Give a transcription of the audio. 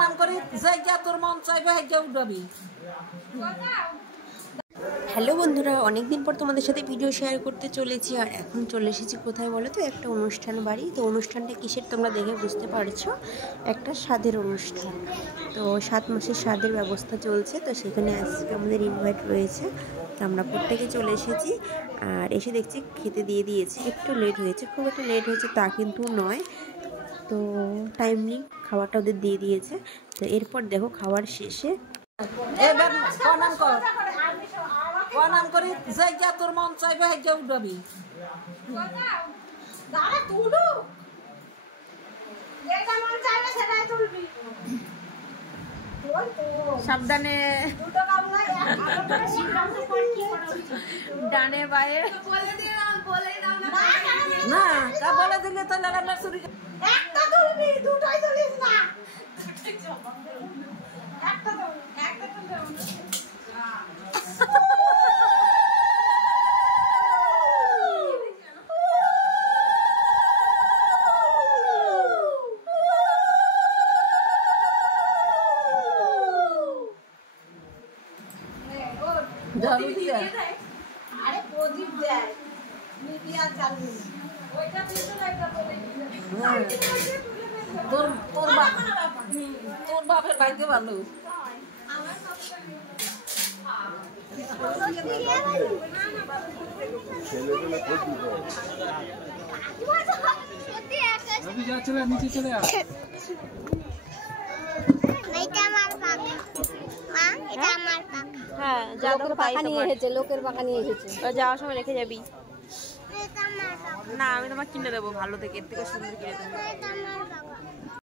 নাম করি জায়গা তোর মন চাইবে হেগে উঠবি। হ্যালো বন্ধুরা, অনেকদিন পর তোমাদের সাথে ভিডিও শেয়ার করতে চলেছি। আর এখন চলে এসেছি কোথায় বলো তো, একটা অনুষ্ঠান বাড়ি। তো অনুষ্ঠানটা কিসের তোমরা দেখে বুঝতে পারছো, একটা স্বাদের অনুষ্ঠান। তো 7 মাসের স্বাদের ব্যবস্থা চলছে, তো সেখানে আজকে আমাদের ইনভাইট রয়েছে। তো আমরা প্রত্যেকে চলে এসেছি, আর এসে দেখছি খেতে দিয়ে দিয়েছে। একটু লেট হয়েছে, খুব একটা লেট হয়েছে তা কিন্তু নয়। তো টাইমলি খাবারটা ওদের দিয়ে দিয়েছে। তো এরপর দেখো খাবার শেষে নাম করি জায়গা তোর মন চাইবে হেগে উঠবি। সাবধানে ডানে বায়ে না তা বলে দিলে তো লাগানোর চুরি একটা তুলবি, দুটোই তুলিস না। একটা তো আরে প্রদীপ দেয় মিডিয়া চালু ওইটা দিছো না, এটা বলে তোর তোর বাপের ভাগ্য ভালো। আমার নিচে চলে আস। হ্যাঁ, লোকের পাখা নিয়ে এসেছে, লোকের পাখা নিয়ে এসেছে। যাওয়ার সময় রেখে যাবি। না, আমি তোমাকে কিনে দেবো ভালো থেকে, এর থেকে সুন্দর কিনে দেবো।